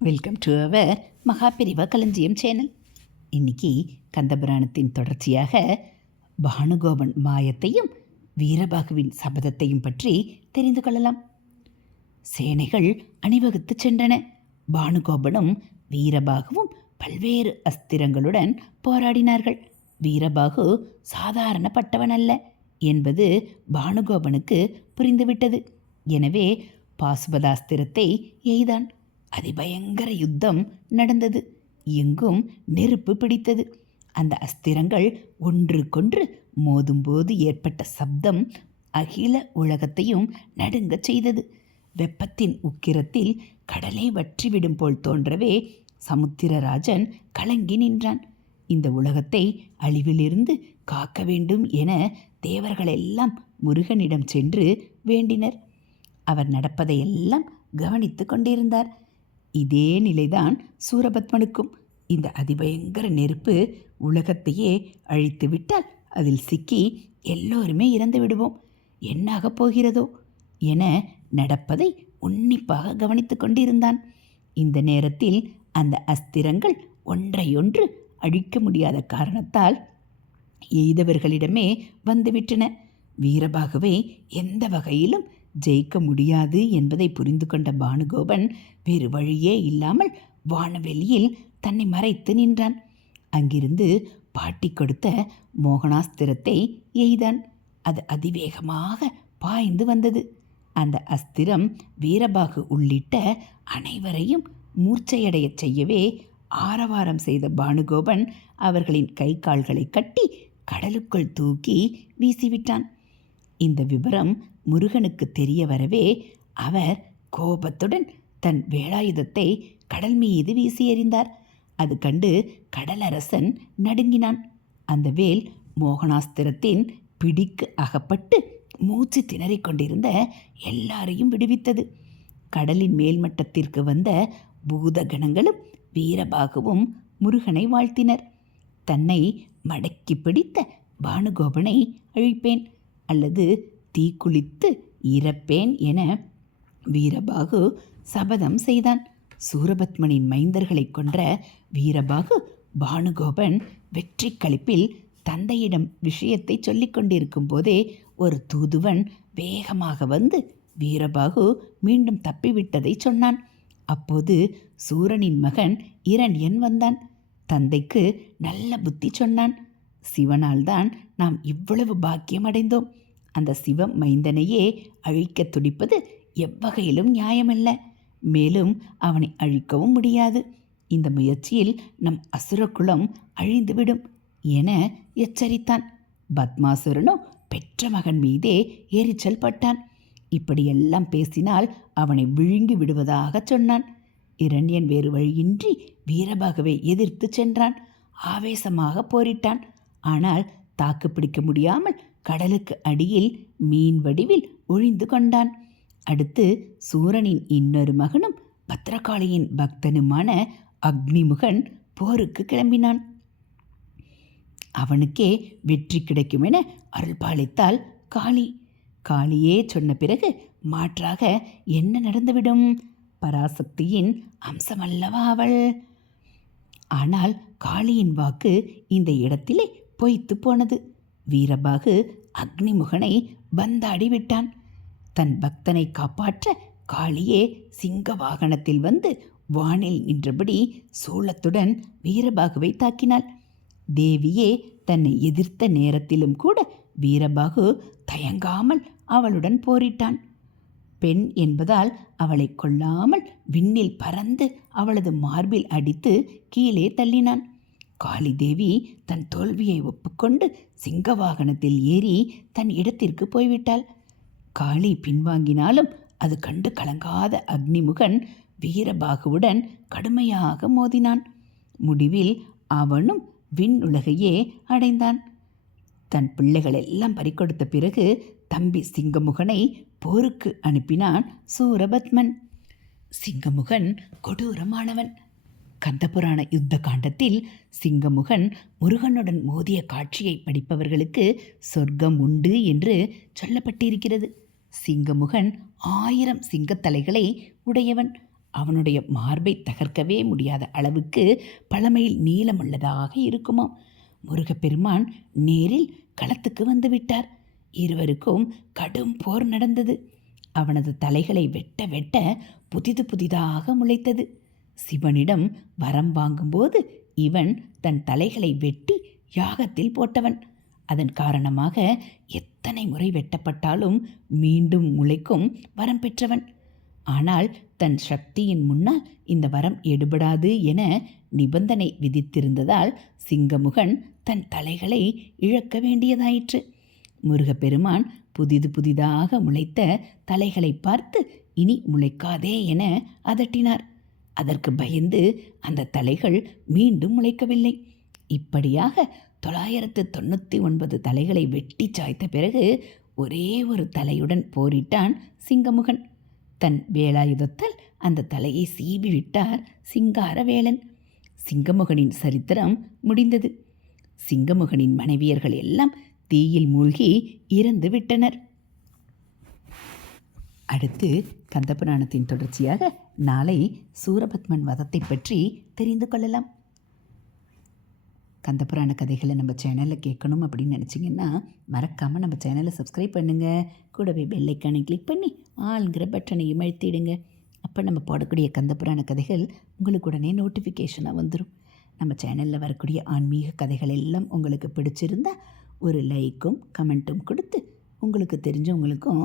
Welcome to our Mahaperiyava களஞ்சியம் channel இன்னைக்கு கந்தபுராணத்தின் தொடர்ச்சியாக பானுகோபன் மாயத்தையும் வீரபாகுவின் சபதத்தையும் பற்றி தெரிந்து கொள்ளலாம். சேனைகள் அணிவகுத்து சென்றன. பானுகோபனும் வீரபாகுவும் பல்வேறு அஸ்திரங்களுடன் போராடினார்கள். வீரபாகு சாதாரணப்பட்டவன் அல்ல என்பது பானுகோபனுக்கு புரிந்துவிட்டது. எனவே பாசுபதாஸ்திரத்தை எய்தான். அதிபயங்கர யுத்தம் நடந்தது. எங்கும் நெருப்பு பிடித்தது. அந்த அஸ்திரங்கள் ஒன்றுக்கொன்று மோதும்போது ஏற்பட்ட சப்தம் அகில உலகத்தையும் நடுங்கச் செய்தது. வெப்பத்தின் உக்கிரத்தில் கடலே வற்றிவிடும் போல் தோன்றவே சமுத்திரராஜன் கலங்கி நின்றான். இந்த உலகத்தை அழிவிலிருந்து காக்க வேண்டும் என தேவர்களெல்லாம் முருகனிடம் சென்று வேண்டினர். அவர் நடப்பதையெல்லாம் கவனித்து கொண்டிருந்தார். இதே நிலைதான் சூரபத்மனுக்கும். இந்த அதிபயங்கர நெருப்பு உலகத்தையே அழித்து விட்டால் அதில் சிக்கி எல்லோருமே இறந்து விடுவோம். என்னாகப் போகிறதோ என நடப்பதை உன்னிப்பாக கவனித்து கொண்டிருந்தான். இந்த நேரத்தில் அந்த அஸ்திரங்கள் ஒன்றையொன்று அழிக்க முடியாத காரணத்தால் எய்தவர்களிடமே வந்துவிட்டன. வீரபாகவே எந்த வகையிலும் ஜெயிக்க முடியாது என்பதை புரிந்து கொண்ட பானுகோபன் வேறு வழியே இல்லாமல் வானவெளியில் தன்னை மறைத்து நின்றான். அங்கிருந்து பாட்டி கொடுத்த மோகனாஸ்திரத்தை எய்தான். அது அதிவேகமாக பாய்ந்து வந்தது. அந்த அஸ்திரம் வீரபாகு உள்ளிட்ட அனைவரையும் மூர்ச்சையடையச் செய்யவே ஆரவாரம் செய்த பானுகோபன் அவர்களின் கை கால்களை கட்டி கடலுக்குள் தூக்கி வீசிவிட்டான். இந்த விபரம் முருகனுக்கு தெரிய வரவே அவர் கோபத்துடன் தன் வேலாயுதத்தை கடல் மீது வீசி எறிந்தார். அது கண்டு கடலரசன் நடுங்கினான். அந்த வேல் மோகனாஸ்திரத்தின் பிடிக்கு அகப்பட்டு மூச்சு திணறிக் கொண்டிருந்த எல்லாரையும் விடுவித்தது. கடலின் மேல்மட்டத்திற்கு வந்த பூதகணங்களும் வீரபாகுவும் முருகனை வாழ்த்தினர். தன்னை மடக்கி பிடித்த பானுகோபனை அழிப்பேன். அல்லது தீக்குளித்து இறப்பேன் என வீரபாகு சபதம் செய்தான். சூரபத்மனின் மைந்தர்களை கொன்ற வீரபாகு பானுகோபன் வெற்றி களிப்பில் தந்தையிடம் விஷயத்தை சொல்லிக் கொண்டிருக்கும் போதே ஒரு தூதுவன் வேகமாக வந்து வீரபாகு மீண்டும் தப்பிவிட்டதை சொன்னான். அப்போது சூரனின் மகன் இரண்யன் வந்தான். தந்தைக்கு நல்ல புத்தி சொன்னான். சிவனால் தான் நாம் இவ்வளவு பாக்கியம் அடைந்தோம் அந்த சிவ மைந்தனையே அழிக்க துடிப்பது எவ்வகையிலும் நியாயமல்ல. மேலும் அவனை அழிக்கவும் முடியாது. இந்த முயற்சியில் நம் அசுரகுலம் அழிந்துவிடும் என எச்சரித்தான். பத்மாசுரனோ பெற்ற மகன் மீதே எரிச்சல் பட்டான். இப்படியெல்லாம் பேசினால் அவனை விழுங்கி விடுவதாக சொன்னான். இரண்யன் வேறு வழியின்றி வீரபாகவே எதிர்த்து சென்றான். ஆவேசமாக போரிட்டான். ஆனால் தாக்கு பிடிக்க முடியாமல் கடலுக்கு அடியில் மீன் வடிவில் ஒழிந்து கொண்டான். அடுத்து சூரனின் இன்னொரு மகனும் பத்ரகாளியின் பக்தனுமான அக்னிமுகன் போருக்கு கிளம்பினான். அவனுக்கே வெற்றி கிடைக்கும் என அருள்பாலித்தாள் காளி. காளியே சொன்ன பிறகு மாற்றாக என்ன நடந்துவிடும்? பராசக்தியின் அம்சமல்லவா அவள்? ஆனால் காளியின் வாக்கு இந்த இடத்திலே பொய்த்து போனது. வீரபாகு அக்னிமுகனை பந்தாடி விட்டான். தன் பக்தனை காப்பாற்ற காளியே சிங்க வாகனத்தில் வந்து வானில் நின்றபடி சோளத்துடன் வீரபாகுவை தாக்கினாள். தேவியே தன்னை எதிர்த்த நேரத்திலும் கூட வீரபாகு தயங்காமல் அவளுடன் போரிட்டான். பெண் என்பதால் அவளை கொல்லாமல் விண்ணில் பறந்து அவளது மார்பில் அடித்து கீழே தள்ளினான். காளிதேவி தன் தோல்வியை ஒப்புக்கொண்டு சிங்க வாகனத்தில் ஏறி தன் இடத்திற்கு போய்விட்டாள். காளி பின்வாங்கினாலும் அது கண்டு கலங்காத அக்னிமுகன் வீரபாகுவுடன் கடுமையாக மோதினான். முடிவில் அவனும் விண்ணுலகையே அடைந்தான். தன் பிள்ளைகளெல்லாம் பறிக்கொடுத்த பிறகு தம்பி சிங்கமுகனை போருக்கு அனுப்பினான் சூரபத்மன். சிங்கமுகன் கொடூரமானவன். கந்தபுராண யுத்த காண்டத்தில் சிங்கமுகன் முருகனுடன் மோதிய காட்சியை படிப்பவர்களுக்கு சொர்க்கம் உண்டு என்று சொல்லப்பட்டிருக்கிறது. சிங்கமுகன் ஆயிரம் சிங்கத்தலைகளை உடையவன். அவனுடைய மார்பை தகர்க்கவே முடியாத அளவுக்கு பழமையில் நீளமுள்ளதாக இருக்குமாம். முருகப்பெருமான் நேரில் களத்துக்கு வந்துவிட்டார் இருவருக்கும் கடும் போர் நடந்தது. அவனது தலைகளை வெட்ட வெட்ட புதிது புதிதாக முளைத்தது. சிவனிடம் வரம் வாங்கும்போது இவன் தன் தலைகளை வெட்டி யாகத்தில் போட்டவன். அதன் காரணமாக எத்தனை முறை வெட்டப்பட்டாலும் மீண்டும் முளைக்கும் வரம் பெற்றவன். ஆனால் தன் சக்தியின் முன்னால் இந்த வரம் எடுபடாது என நிபந்தனை விதித்திருந்ததால் சிங்கமுகன் தன் தலைகளை இழக்க வேண்டியதாயிற்று. முருகப்பெருமான் புதிது புதிதாக முளைத்த தலைகளை பார்த்து இனி முளைக்காதே என அதட்டினார். அதற்கு பயந்து அந்த தலைகள் மீண்டும் முளைக்கவில்லை. இப்படியாக தொள்ளாயிரத்து தொண்ணூற்றி ஒன்பது தலைகளை வெட்டி சாய்த்த பிறகு ஒரே ஒரு தலையுடன் போரிட்டான் சிங்கமுகன். தன் வேலாயுதத்தால் அந்த தலையை சீவி விட்டார் சிங்காரவேலன். சிங்கமுகனின் சரித்திரம் முடிந்தது. சிங்கமுகனின் மனைவியர்கள் எல்லாம் தீயில் மூழ்கி இறந்து விட்டனர் அடுத்து கந்தபுராணத்தின் தொடர்ச்சியாக நாளை சூரபத்மன் வதத்தை பற்றி தெரிந்து கொள்ளலாம். கந்தபுராண கதைகளை நம்ம சேனலில் கேட்கணும் அப்படின்னு நினச்சிங்கன்னா மறக்காமல் நம்ம சேனலை சப்ஸ்கிரைப் பண்ணுங்கள் கூடவே பெல்லைக்கானை கிளிக் பண்ணி ஆளுங்கிற பட்டனையும் அழுத்திடுங்க அப்போ நம்ம போடக்கூடிய கந்தபுராண கதைகள் உங்களுக்கு உடனே நோட்டிஃபிகேஷனாக வந்துடும் நம்ம சேனலில் வரக்கூடிய ஆன்மீக கதைகள் எல்லாம் உங்களுக்கு பிடிச்சிருந்தா ஒரு லைக்கும் கமெண்ட்டும் கொடுத்து உங்களுக்கு தெரிஞ்சவங்களுக்கும்